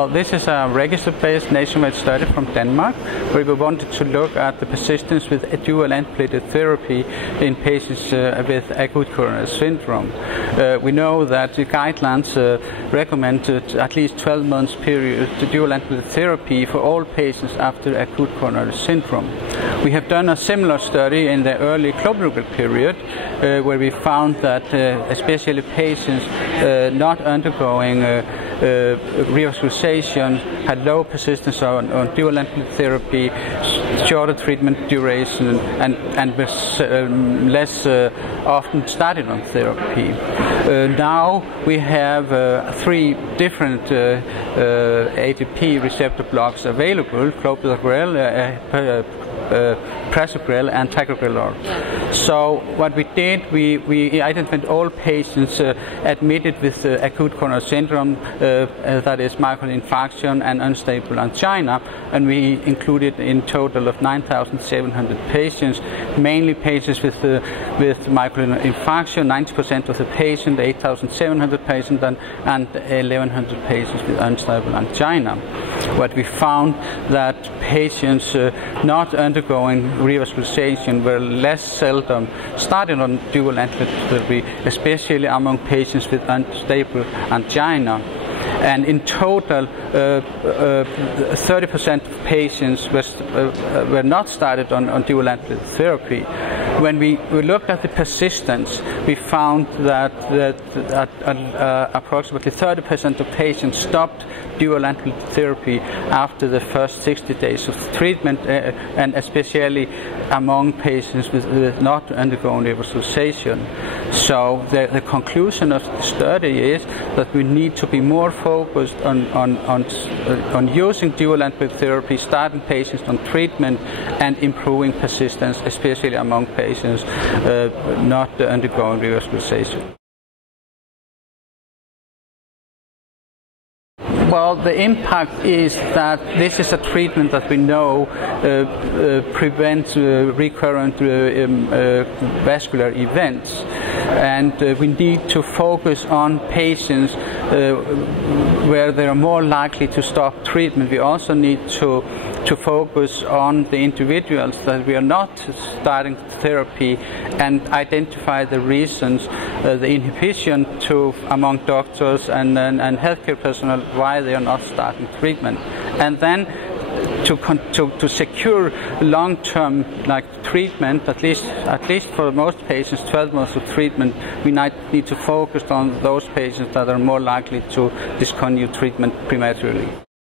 Well, this is a register-based nationwide study from Denmark, where we wanted to look at the persistence with dual antiplatelet therapy in patients with acute coronary syndrome. We know that the guidelines recommend at least 12 months period to dual antiplatelet therapy for all patients after acute coronary syndrome. We have done a similar study in the early clodipogrel period, where we found that especially patients not undergoing revascularization had low persistence on dual antiplatelet therapy, shorter treatment duration, and was less often started on therapy. Now we have 3 different ATP receptor blocks available: clodipogrel, TRANSCRIPT, and antiplatelet. So what we did, we identified all patients admitted with acute coronary syndrome, that is myocardial infarction and unstable angina, and we included in total of 9,700 patients, mainly patients with myocardial infarction, 90% of the patients, 8,700 patients, and 1,100 patients with unstable angina. What we found that patients not undergoing revascularization were less seldom started on dual antiplatelet therapy, especially among patients with unstable angina. And in total, 30% of patients were not started on dual antiplatelet therapy. When we looked at the persistence, we found that approximately 30% of patients stopped dual antiplatelet therapy after the first 60 days of treatment, and especially among patients with not undergoing revascularization. So the conclusion of the study is that we need to be more focused on using dual antiplatelet therapy, starting patients on treatment, and improving persistence, especially among patients not undergoing revascularization. Well, the impact is that this is a treatment that we know prevents recurrent vascular events, and we need to focus on patients where they are more likely to stop treatment. We also need to focus on the individuals that we are not starting therapy and identify the reasons, the inhibition among doctors and healthcare personnel why they are not starting treatment, and then to secure long-term treatment, at least for most patients, 12 months of treatment. We need to focus on those patients that are more likely to discontinue treatment prematurely.